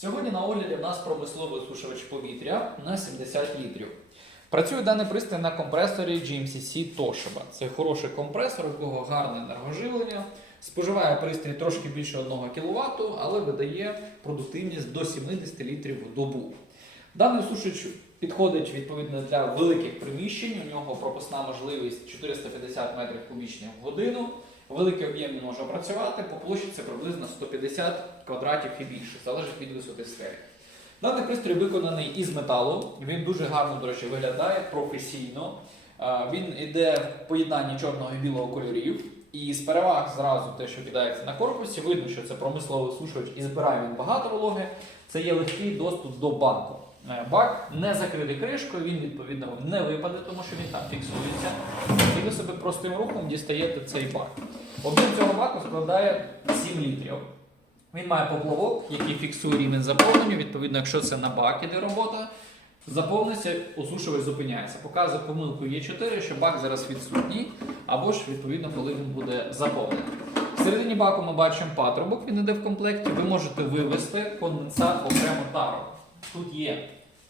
Сьогодні на огляді в нас промисловий осушувач повітря на 70 літрів. Працює даний пристрій на компресорі GMCC Toshiba. Це хороший компресор, у якого гарне енергоживлення. Споживає пристрій трошки більше 1 кВт, але видає продуктивність до 70 літрів в добу. Даний осушувач підходить відповідно для великих приміщень. У нього пропускна можливість 450 метрів кубічних в годину. Великий об'єм може працювати, по площі це приблизно 150 квадратів і більше, залежить від висоти стелі. Даний пристрій виконаний із металу, він дуже гарно, до речі, виглядає професійно. Він йде в поєднанні чорного і білого кольорів. І з переваг зразу те, що кидається на корпусі, видно, що це промисловий сушувач і збирає він багато вологи. Це є легкий доступ до банку. Е, Бак не закритий кришкою, він відповідно не випаде, тому що він там фіксується. І ви собі простим рухом дістаєте цей бак. Об'єм цього баку складає 7 літрів. Він має поплавок, який фіксує рівень заповнення. Відповідно, якщо це на бак іде робота, заповниться, осушувач зупиняється. Показує помилку Є4, що бак зараз відсутній, або ж відповідно, коли він буде заповнений. Всередині баку ми бачимо патрубок, він іде в комплекті. Ви можете вивести конденсат окремо тару. Тут є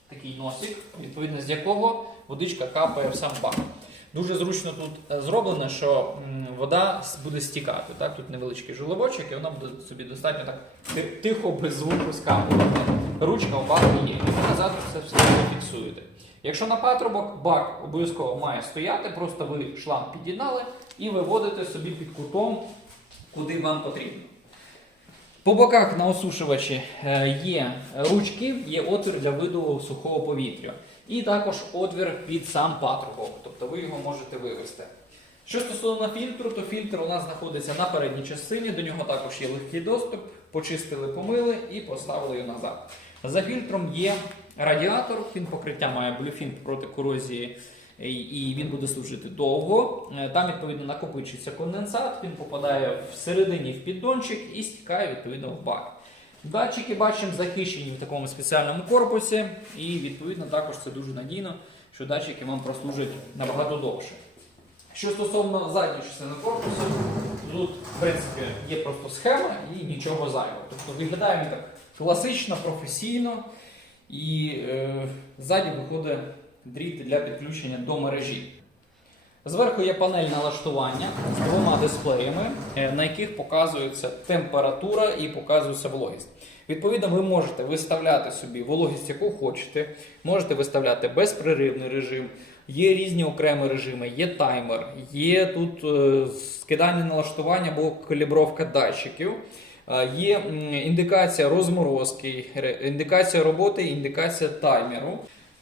такий носик, відповідно з якого водичка капає в сам бак. Дуже зручно тут е, зроблено, що вода буде стікати. Так? Тут невеличкий жолобочок, і вона буде собі достатньо так тихо, без звуку скапувати. Ручка у баку є. Ви назад це все фіксуєте. Якщо на патрубок бак обов'язково має стояти, просто ви шланг під'єднали і виводите собі під кутом, куди вам потрібно. По боках на осушувачі е, є ручки, є отвір для виду сухого повітря. І також отвір під сам патрубок, тобто ви його можете вивести. Що стосовно фільтру, то фільтр у нас знаходиться на передній частині, до нього також є легкий доступ, почистили, помили і поставили його назад. За фільтром є радіатор, він покриття має блюфін проти корозії і- і він буде служити довго. Е, Там, відповідно, накопичується конденсат, він попадає всередині в піддончик і стікає відповідно в бак. Датчики бачимо захищені в такому спеціальному корпусі, і відповідно також це дуже надійно, що датчики вам прослужать набагато довше. Що стосовно задньої частини корпусу, тут, в принципі, є просто схема і нічого зайвого. Тобто виглядає він так класично, професійно, і е, ззаді виходить дріт для підключення до мережі. Зверху є панель налаштування з двома дисплеями, е, на яких показується температура і показується вологість. Відповідно, ви можете виставляти собі вологість, яку хочете, можете виставляти безпреривний режим, є різні окремі режими, є таймер, є тут е, скидання налаштування або калібровка датчиків. Е, Є індикація розморозки, індикація роботи, індикація таймеру.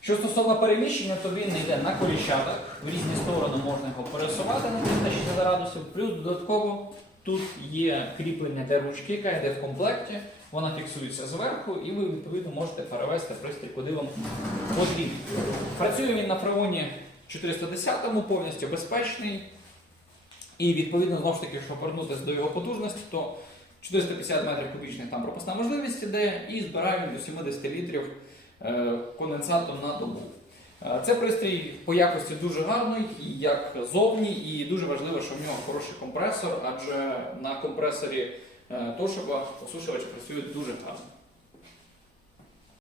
Що стосовно переміщення, то він йде на коліщатах, в різні сторони можна його пересувати на 360 градусів. Плюс додатково тут є кріплення для ручки, яка йде в комплекті. Вона фіксується зверху, і ви відповідно можете перевести пристрій, куди вам потрібно. Працює він на фреоні 410-му, повністю безпечний. І відповідно, знову ж таки, якщо повернутися до його потужності, то 450 метрів кубічних там пропускна можливість іде і збираємо до 70 літрів е, конденсату на добу. Е, Це пристрій по якості дуже гарний, як зовні, і дуже важливо, що в нього хороший компресор, адже на компресорі е, Toshiba осушувач працює дуже гарно.